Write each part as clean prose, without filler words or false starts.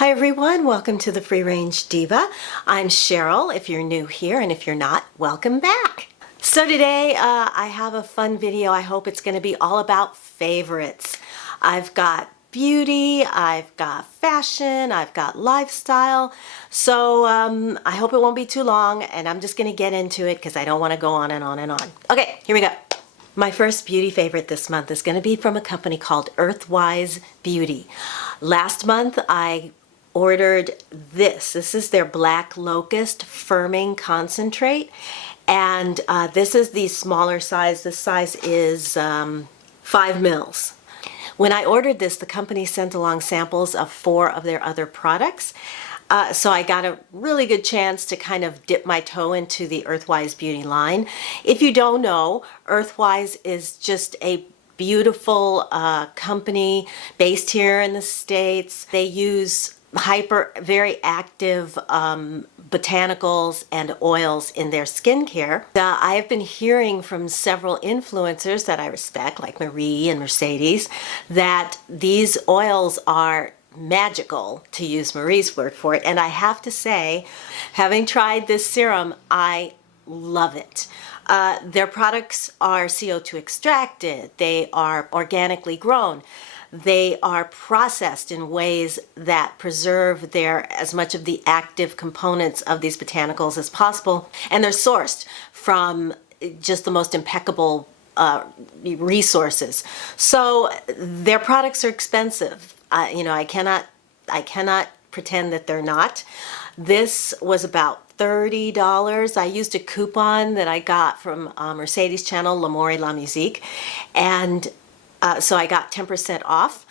Hi everyone, welcome to the Free Range Diva. I'm Cheryl if you're new here, and if you're not, welcome back. So today I have a fun video. I hope it's going to be all about favorites. I've got beauty, I've got fashion, I've got lifestyle. So I hope it won't be too long, and I'm just going to get into it because I don't want to go on and on and on. Okay, here we go. My first beauty favorite this month is going to be from a company called Earthwise Beauty. Last month I ordered this. This is their Black Locust Firming Concentrate, and this is the smaller size. This size is 5 mils. When I ordered this, the company sent along samples of 4 of their other products. So I got a really good chance to kind of dip my toe into the Earthwise Beauty line. If you don't know, Earthwise is just a beautiful company based here in the States. They use very active botanicals and oils in their skincare. I have been hearing from several influencers that I respect, like Marie and Mercedes, that these oils are magical, to use Marie's word for it. And I have to say, having tried this serum, I love it. Their products are CO2 extracted, they are organically grown, they are processed in ways that preserve as much of the active components of these botanicals as possible, and they're sourced from just the most impeccable resources. So their products are expensive. I cannot pretend that they're not. This was about $30. I used a coupon that I got from Mercedes channel, L'Amour et la Musique, and so I got 10% off.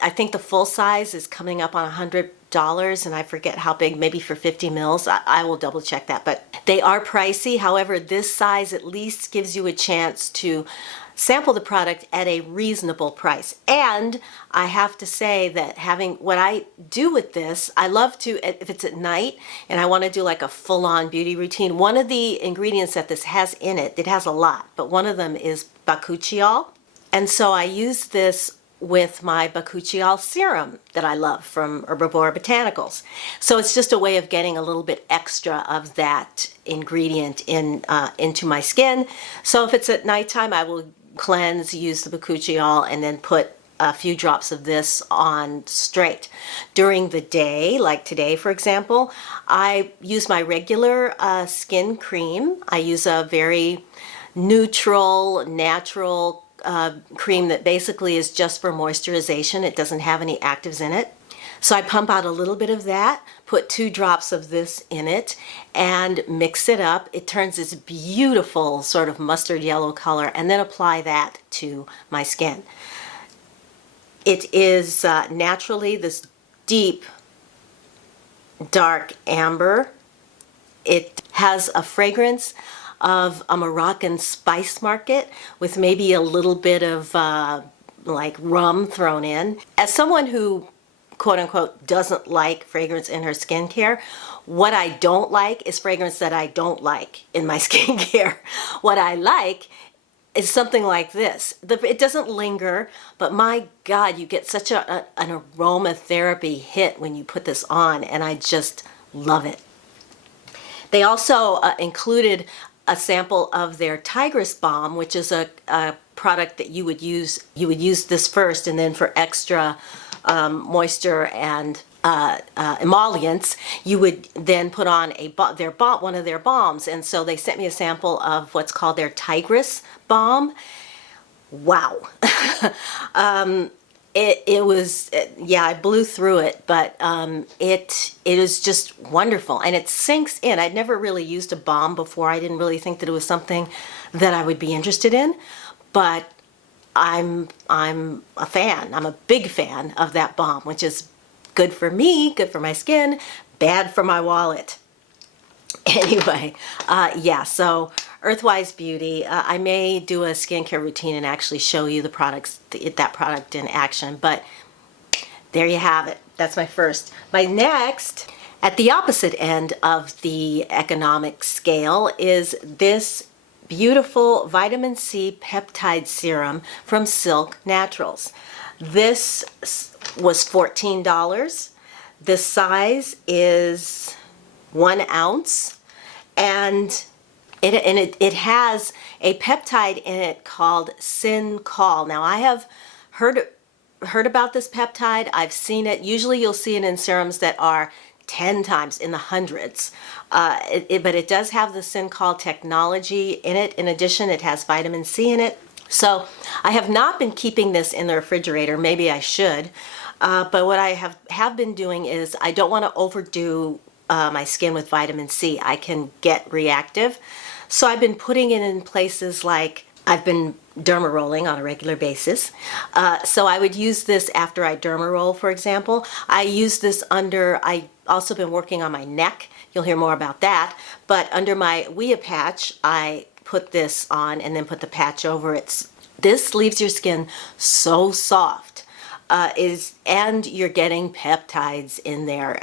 I think the full size is coming up on $100, and I forget how big, maybe for 50 mils. I will double check that, but they are pricey. However, this size at least gives you a chance to sample the product at a reasonable price. And I have to say that what I do with this, I love to, if it's at night and I want to do like a full-on beauty routine, one of the ingredients that this has in it, it has a lot, but one of them is bakuchiol. And so I use this with my bakuchiol serum that I love from Herbivore Botanicals. So it's just a way of getting a little bit extra of that ingredient into my skin. So if it's at nighttime, I will cleanse, use the bakuchiol, and then put a few drops of this on straight. During the day, like today for example, I use my regular skin cream. I use a very neutral, natural cream that basically is just for moisturization. It doesn't have any actives in it. So I pump out a little bit of that, put 2 drops of this in it, and mix it up. It turns this beautiful sort of mustard yellow color, and then apply that to my skin. It is naturally this deep, dark amber. It has a fragrance of a Moroccan spice market with maybe a little bit of like rum thrown in. As someone who quote unquote doesn't like fragrance in her skincare, what I don't like is fragrance that I don't like in my skincare. What I like is something like this. It doesn't linger, but my God, you get such an aromatherapy hit when you put this on, and I just love it. They also included a sample of their Tigress Balm, which is a product that you would use this first, and then for extra moisture and emollients, you would then put on one of their balms. And so they sent me a sample of what's called their Tigress Balm. Wow. It was, yeah, I blew through it, but it is just wonderful, and it sinks in. I'd never really used a balm before. I didn't really think that it was something that I would be interested in, but I'm a fan. I'm a big fan of that balm, which is good for me, good for my skin, bad for my wallet. Anyway, yeah, so Earthwise Beauty, I may do a skincare routine and actually show you that product in action, but there you have it. That's my first. My next, at the opposite end of the economic scale, is this beautiful vitamin C peptide serum from Silk Naturals. This was $14. The size is 1 ounce, and it has a peptide in it called Syncol. Now I have heard about this peptide. I've seen it. Usually you'll see it in serums that are 10 times in the hundreds. But it does have the Syncol technology in it. In addition, it has vitamin C in it. So I have not been keeping this in the refrigerator. Maybe I should. But what I have been doing is I don't want to overdo my skin with vitamin C. I can get reactive. So I've been putting it in places like I've been derma rolling on a regular basis. So I would use this after I derma roll, for example. I use this I also been working on my neck. You'll hear more about that. But under my Wea patch, I put this on and then put the patch over it. This leaves your skin so soft. And you're getting peptides in there,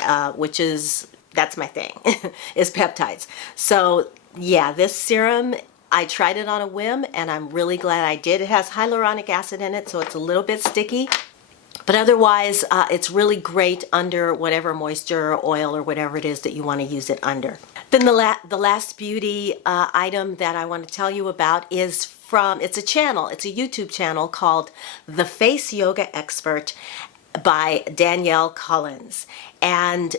that's my thing, is peptides. So yeah, this serum, I tried it on a whim and I'm really glad I did. It has hyaluronic acid in it, so it's a little bit sticky. But otherwise, it's really great under whatever moisture or oil or whatever it is that you want to use it under. Then the last beauty item that I want to tell you about is it's a YouTube channel called The Face Yoga Expert by Danielle Collins. And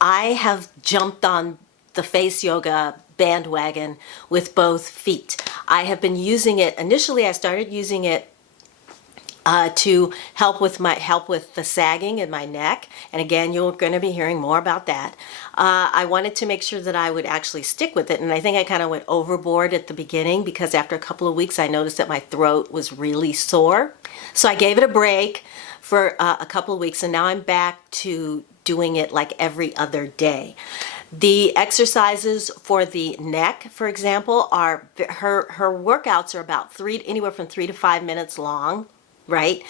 I have jumped on the face yoga bandwagon with both feet. I have been using it. Initially, I started using it to help with the sagging in my neck, and again, you're going to be hearing more about that. I wanted to make sure that I would actually stick with it, and I think I kind of went overboard at the beginning because after a couple of weeks I noticed that my throat was really sore. So I gave it a break for a couple of weeks, and now I'm back to doing it like every other day. The exercises for the neck, for example, are her workouts are about anywhere from 3 to 5 minutes long. Right?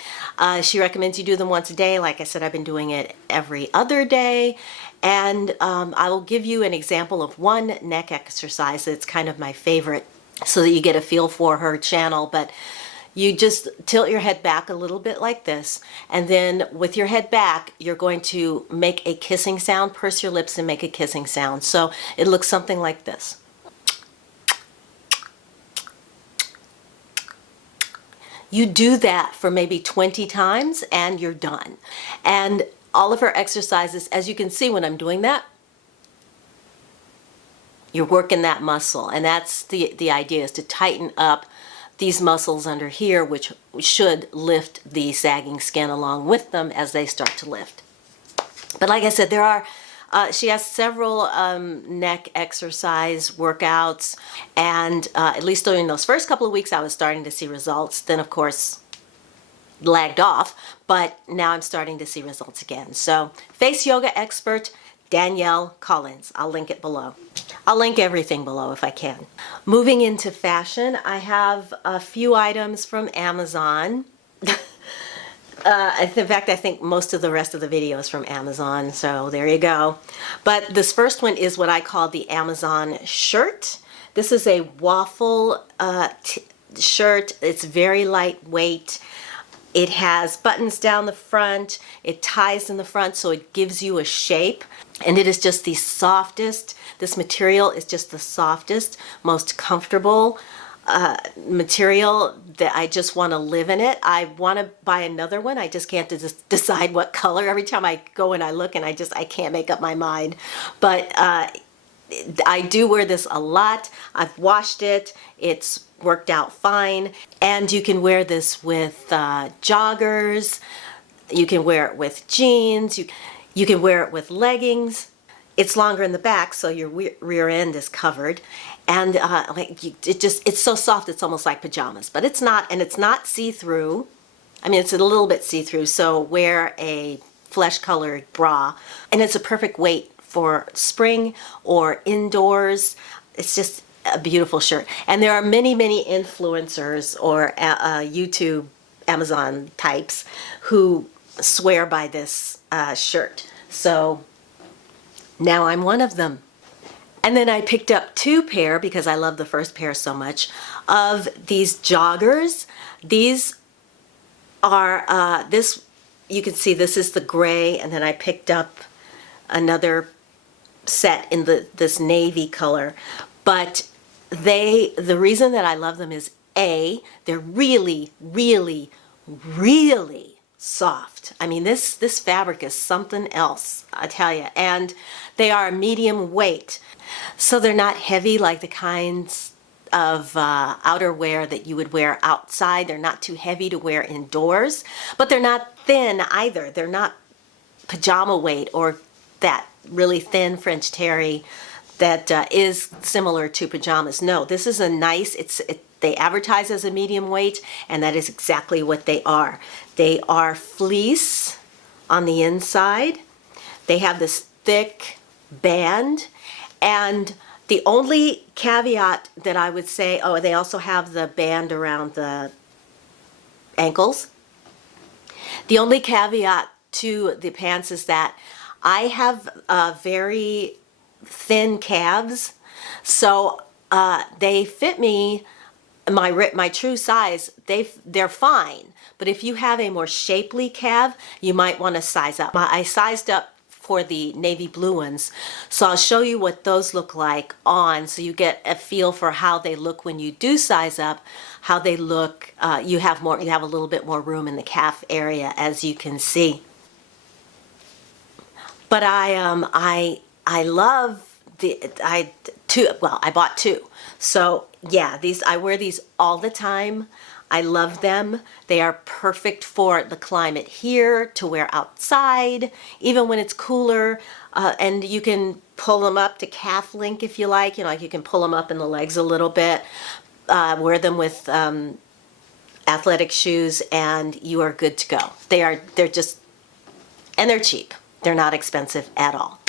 She recommends you do them once a day. Like I said, I've been doing it every other day. And I will give you an example of one neck exercise that's kind of my favorite so that you get a feel for her channel. But you just tilt your head back a little bit like this. And then with your head back, you're going to make a kissing sound, purse your lips and make a kissing sound. So it looks something like this. You do that for maybe 20 times and you're done. And all of her exercises, as you can see when I'm doing that, you're working that muscle. And that's the idea, is to tighten up these muscles under here, which should lift the sagging skin along with them as they start to lift. But like I said, she has several neck exercise workouts, and at least during those first couple of weeks I was starting to see results. Then of course lagged off, but now I'm starting to see results again. So Face Yoga Expert Danielle Collins. I'll link it below. I'll link everything below if I can. Moving into fashion, I have a few items from Amazon. In fact, I think most of the rest of the video is from Amazon, so there you go. But this first one is what I call the Amazon shirt. This is a waffle shirt. It's very lightweight. It has buttons down the front. It ties in the front, so it gives you a shape. And it is just the softest. This material is just the softest, most comfortable material that I just want to live in it. I want to buy another one. I just can't decide what color. Every time I go and I look and I can't make up my mind. But I do wear this a lot. I've washed it. It's worked out fine. And you can wear this with joggers. You can wear it with jeans. You can wear it with leggings. It's longer in the back, so your rear end is covered. And it's so soft, it's almost like pajamas. But it's not, and it's not see-through. I mean, it's a little bit see-through, so wear a flesh-colored bra. And it's a perfect weight for spring or indoors. It's just a beautiful shirt. And there are many, many influencers or YouTube, Amazon types who swear by this shirt. So now I'm one of them. And then I picked up 2 pair, because I love the first pair so much, of these joggers. These are, this you can see this is the gray, and then I picked up another set in this navy color. But the reason that I love them is they're really, really, really soft. I mean, this fabric is something else, I tell you. And they are a medium weight, so they're not heavy like the kinds of outerwear that you would wear outside. They're not too heavy to wear indoors, but they're not thin either. They're not pajama weight or that really thin French terry that is similar to pajamas. No, this is a nice, they advertise as a medium weight, and that is exactly what they are. They are fleece on the inside. They have this thick band, and the only caveat that I would say, oh, they also have the band around the ankles. The only caveat to the pants is that I have very thin calves, so they fit me my true size. They're fine, but if you have a more shapely calf, you might want to size up. I sized up for the navy blue ones, so I'll show you what those look like on, so you get a feel for how they look when you do size up, how they look. You have a little bit more room in the calf area, as you can see. But I love I bought two. So yeah, I wear these all the time. I love them. They are perfect for the climate here, to wear outside, even when it's cooler. And you can pull them up to calf length if you like. Like you can pull them up in the legs a little bit. Wear them with athletic shoes, and you are good to go. They're cheap. They're not expensive at all.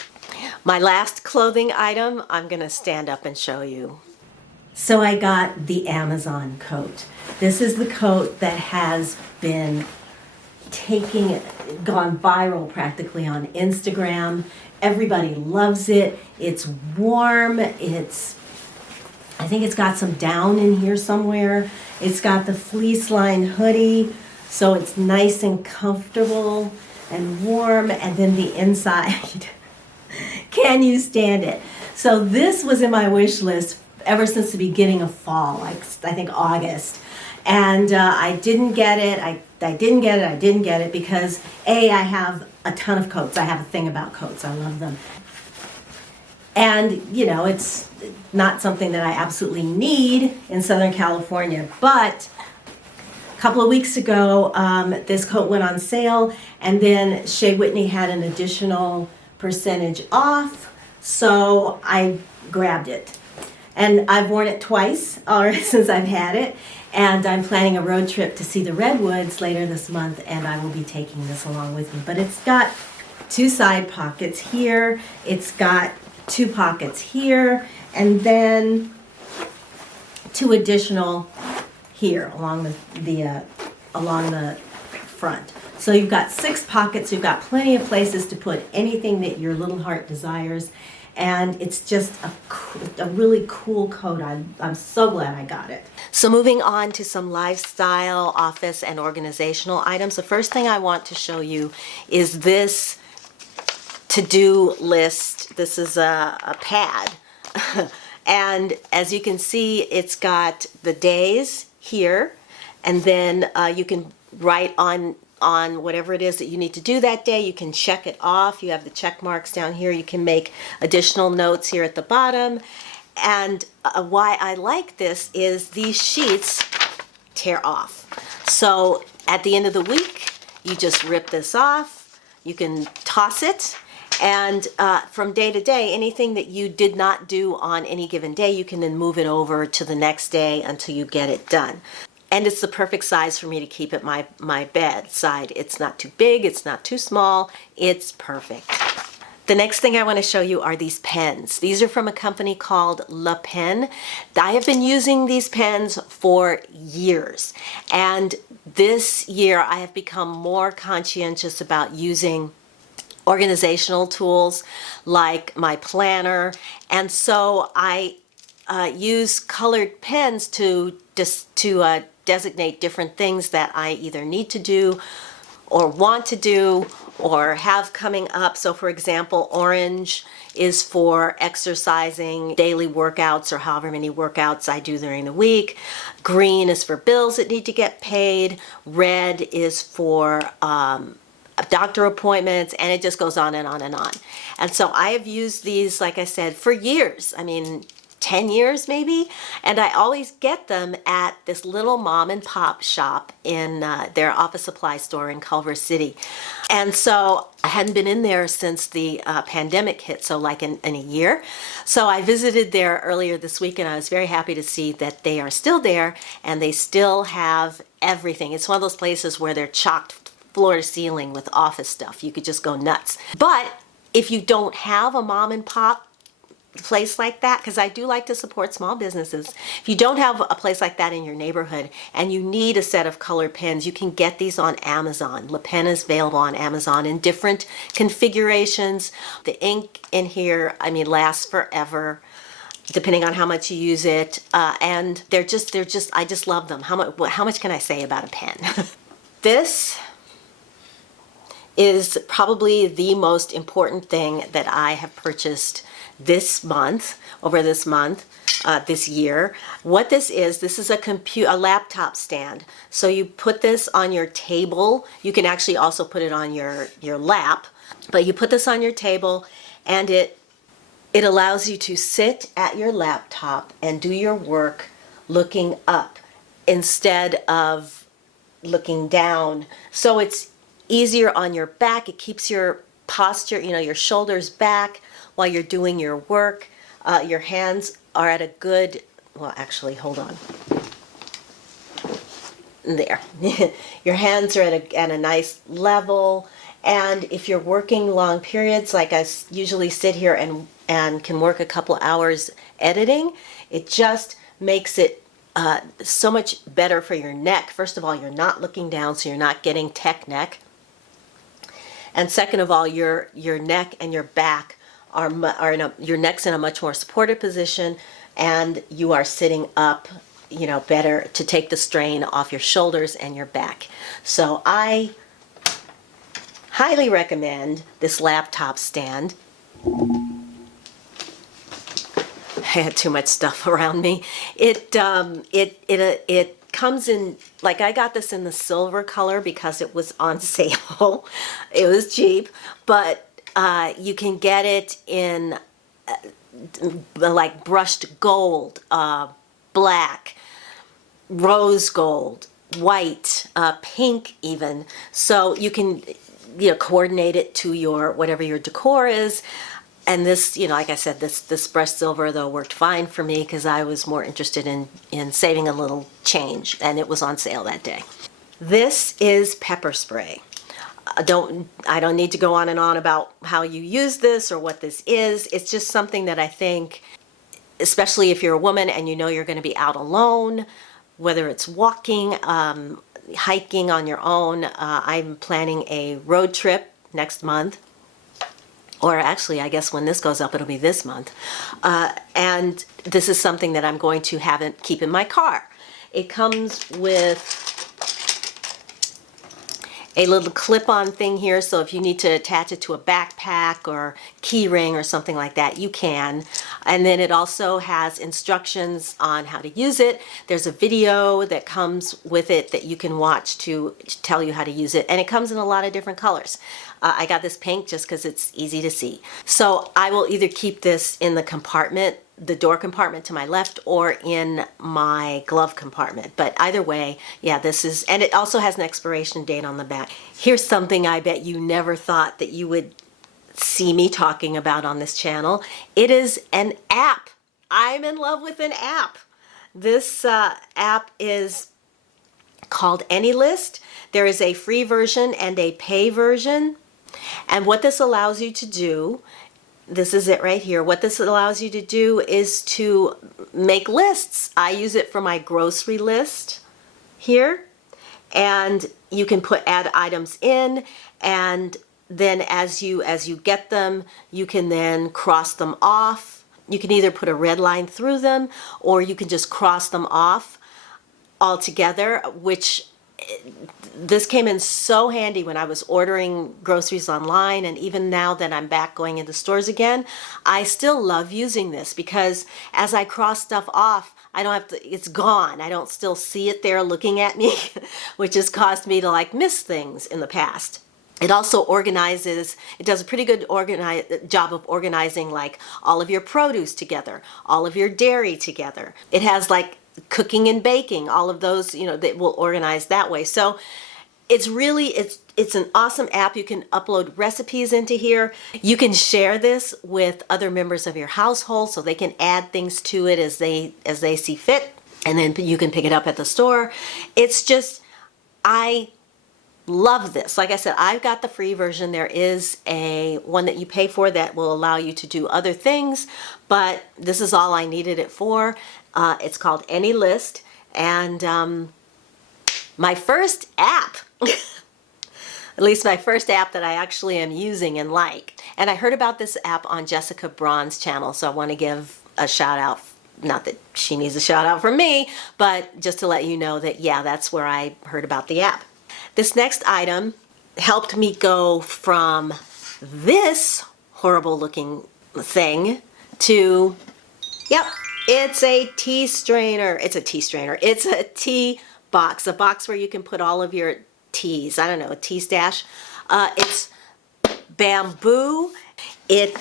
My last clothing item, I'm gonna stand up and show you. So I got the Amazon coat. This is the coat that has been gone viral practically on Instagram. Everybody loves it. It's warm. I think it's got some down in here somewhere. It's got the fleece lined hoodie, so it's nice and comfortable and warm, and then the inside. Can you stand it? So this was in my wish list ever since the beginning of fall, like I think August. And I didn't get it. I didn't get it because I have a ton of coats. I have a thing about coats. I love them. And, it's not something that I absolutely need in Southern California. But a couple of weeks ago, this coat went on sale, and then Shea Whitney had an additional percentage off, so I grabbed it. And I've worn it twice already since I've had it, and I'm planning a road trip to see the Redwoods later this month, and I will be taking this along with me. But it's got two side pockets here, it's got two pockets here, and then two additional here along the front. So you've got 6 pockets, you've got plenty of places to put anything that your little heart desires, and it's just a really cool coat. I'm so glad I got it. So moving on to some lifestyle, office, and organizational items. The first thing I want to show you is this to-do list. This is a pad. And as you can see, it's got the days here, and then you can write on whatever it is that you need to do that day. You can check it off. You have the check marks down here. You can make additional notes here at the bottom. And why I like this is these sheets tear off. So at the end of the week, you just rip this off. You can toss it. And from day to day, anything that you did not do on any given day, you can then move it over to the next day until you get it done. And it's the perfect size for me to keep at my bedside. It's not too big, it's not too small, it's perfect. The next thing I want to show you are these pens. These are from a company called La Pen. I have been using these pens for years. And this year I have become more conscientious about using organizational tools like my planner. And so I use colored pens to designate different things that I either need to do or want to do or have coming up. So for example, orange is for exercising, daily workouts, or however many workouts I do during the week. Green is for bills that need to get paid. Red is for doctor appointments, and it just goes on and on and on. And so I have used these, like I said, for years. I mean, 10 years maybe, and I always get them at this little mom and pop shop in their office supply store in Culver City. And so I hadn't been in there since the pandemic hit, so like in a year. So I visited there earlier this week, and I was very happy to see that they are still there and they still have everything. It's one of those places where they're chocked floor to ceiling with office stuff. You could just go nuts. But if you don't have a mom and pop place like that, because I do like to support small businesses, if you don't have a place like that in your neighborhood and you need a set of colored pens, you can get these on Amazon. Le Pen is available on Amazon in different configurations. The ink in here, I mean, lasts forever depending on how much you use it, and they're just I just love them. How much can I say about a pen? This is probably the most important thing that I have purchased this month, this year. What this is a laptop stand. So you put this on your table. You can actually also put it on your lap, but you put this on your table, and it allows you to sit at your laptop and do your work looking up instead of looking down. So it's easier on your back. It keeps your posture, your shoulders back while you're doing your work. Your hands are at a good, well, actually, hold on. There. Your hands are at a nice level. And if you're working long periods, like I usually sit here and can work a couple hours editing, it just makes it so much better for your neck. First of all, you're not looking down, so you're not getting tech neck. And second of all, your neck and your back your neck's in a much more supported position, and you are sitting up, better to take the strain off your shoulders and your back. So I highly recommend this laptop stand. I had too much stuff around me. It comes in, like, I got this in the silver color because it was on sale. It was cheap, but you can get it in like brushed gold, black, rose gold, white, pink even. So you can coordinate it to your whatever your decor is. And this, like I said, this brushed silver though worked fine for me because I was more interested in saving a little change, and it was on sale that day. This is pepper spray. I don't need to go on and on about how you use this or what this is. It's just something that I think, especially if you're a woman and you're going to be out alone, whether it's walking, hiking on your own. I'm planning a road trip next month. Or actually, I guess when this goes up, it'll be this month. And this is something that I'm going to keep in my car. It comes with a little clip-on thing here, so if you need to attach it to a backpack or key ring or something like that, you can. And then it also has instructions on how to use it. There's a video that comes with it that you can watch to tell you how to use it, and it comes in a lot of different colors. I got this pink just because it's easy to see. So I will either keep this in the compartment, the door compartment to my left, or in my glove compartment. But either way, yeah, this is, and it also has an expiration date on the back. Here's something I bet you never thought that you would see me talking about on this channel. It is an app. I'm in love with an app. This app is called AnyList. There is a free version and a pay version. And what this allows you to do, this is it right here. What this allows you to do is to make lists. I use it for my grocery list here. And you can add items in, and then as you get them, you can then cross them off. You can either put a red line through them, or you can just cross them off altogether, which this came in so handy when I was ordering groceries online, and even now that I'm back going into stores again, I still love using this because as I cross stuff off, I don't have to, it's gone. I don't still see it there looking at me, which has caused me to like miss things in the past. It also organizes, it does a pretty good job of organizing like all of your produce together, all of your dairy together. It has like cooking and baking, all of those, you know, that will organize that way. So it's really, it's an awesome app. You can upload recipes into here. You can share this with other members of your household so they can add things to it as they see fit. And then you can pick it up at the store. It's just, I love this. Like I said, I've got the free version. There is a one that you pay for that will allow you to do other things, but this is all I needed it for. It's called AnyList, and my first app, at least my first app that I actually am using and like. And I heard about this app on Jessica Braun's channel, so I want to give a shout out. Not that she needs a shout out from me, but just to let you know that, yeah, that's where I heard about the app. This next item helped me go from this horrible looking thing to, yep, it's a tea strainer. It's a tea strainer. It's a tea box, a box where you can put all of your teas. I don't know, a tea stash. It's bamboo. It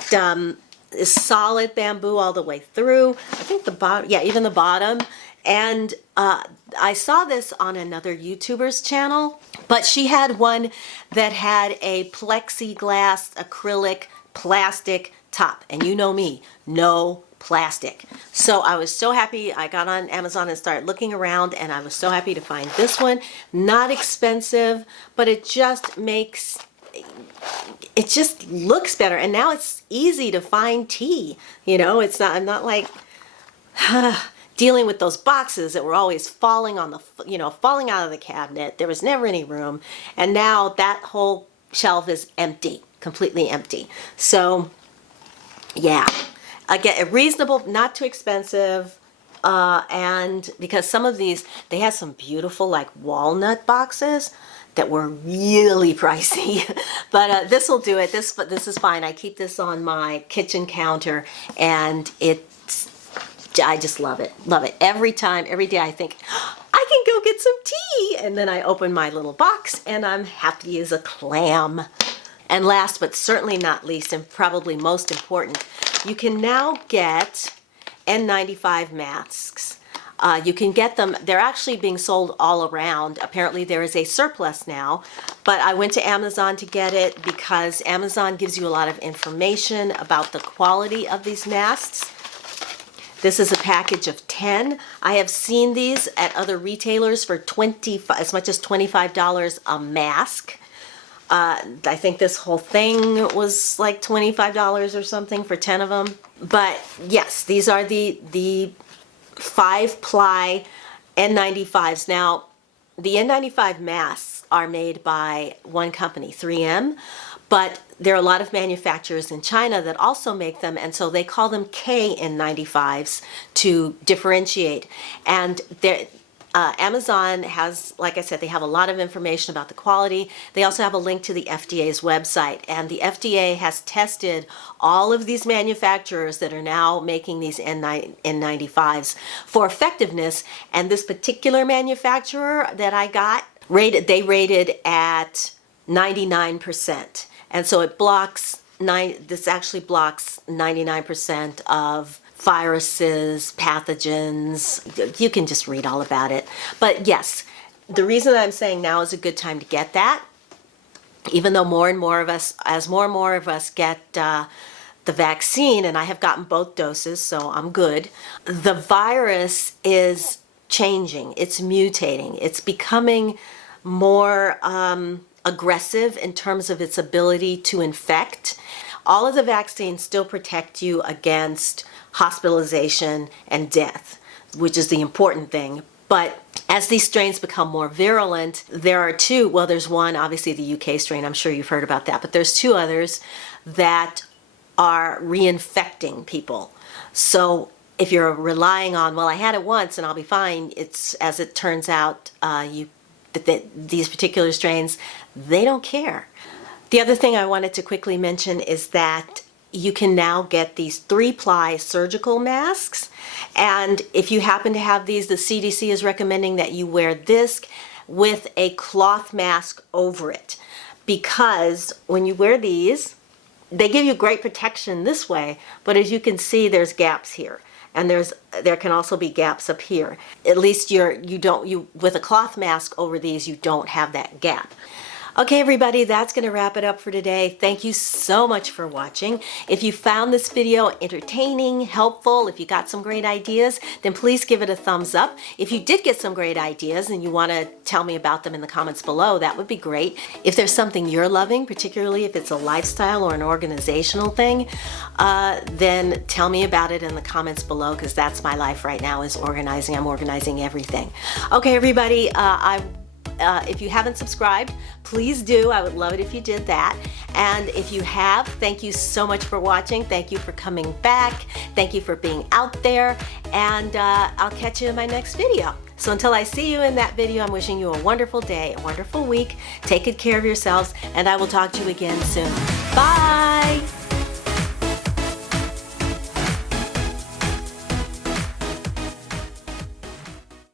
is solid bamboo all the way through. I think the bottom, yeah, even the bottom. And I saw this on another YouTuber's channel, but she had one that had a plexiglass, acrylic, plastic top. And you know me, no plastic. So I was so happy. I got on Amazon and started looking around, and I was so happy to find this one. Not expensive, but it just makes, it just looks better. And now it's easy to find tea. You know, it's not, I'm not like dealing with those boxes that were always falling on the, you know, falling out of the cabinet. There was never any room. And now that whole shelf is empty, completely empty. So yeah, again, reasonable, not too expensive. And because some of these, they had some beautiful like walnut boxes that were really pricey, but this will do it. This is fine. I keep this on my kitchen counter, and I just love it. Love it. Every time, every day I think, I can go get some tea. And then I open my little box and I'm happy as a clam. And last but certainly not least, and probably most important, you can now get N95 masks. You can get them, they're actually being sold all around. Apparently there is a surplus now, but I went to Amazon to get it because Amazon gives you a lot of information about the quality of these masks. This is a package of 10. I have seen these at other retailers for as much as $25 a mask. I think this whole thing was like $25 or something for 10 of them. But yes, these are the 5-ply N95s. Now, the N95 masks are made by one company, 3M, but there are a lot of manufacturers in China that also make them, and so they call them KN95s to differentiate. And Amazon has, like I said, they have a lot of information about the quality. They also have a link to the FDA's website, and the FDA has tested all of these manufacturers that are now making these N95s for effectiveness. And this particular manufacturer that I got, they rated at 99%. And so it blocks, this actually blocks 99% of viruses, pathogens. You can just read all about it. But yes, the reason I'm saying now is a good time to get that, even though more and more of us get the vaccine, and I have gotten both doses, so I'm good. The virus is changing. It's mutating. It's becoming more aggressive in terms of its ability to infect. All of the vaccines still protect you against hospitalization and death, which is the important thing. But as these strains become more virulent, there are two, well, there's one, obviously the UK strain, I'm sure you've heard about that, but there's two others that are reinfecting people. So if you're relying on, well, I had it once and I'll be fine, it's, as it turns out, these particular strains, they don't care. The other thing I wanted to quickly mention is that you can now get these 3-ply surgical masks. And if you happen to have these, the CDC is recommending that you wear this with a cloth mask over it. Because when you wear these, they give you great protection this way, but as you can see, there's gaps here. And there can also be gaps up here. At least with a cloth mask over these, you don't have that gap. Okay, everybody, that's going to wrap it up for today. Thank you so much for watching. If you found this video entertaining, helpful, if you got some great ideas, then please give it a thumbs up. If you did get some great ideas and you want to tell me about them in the comments below, that would be great. If there's something you're loving, particularly if it's a lifestyle or an organizational thing, then tell me about it in the comments below, because that's my life right now, is organizing. I'm organizing everything. Okay, everybody, if you haven't subscribed, please do. I would love it if you did that. And if you have, thank you so much for watching. Thank you for coming back. Thank you for being out there. And I'll catch you in my next video. So until I see you in that video, I'm wishing you a wonderful day, a wonderful week. Take good care of yourselves, and I will talk to you again soon. Bye.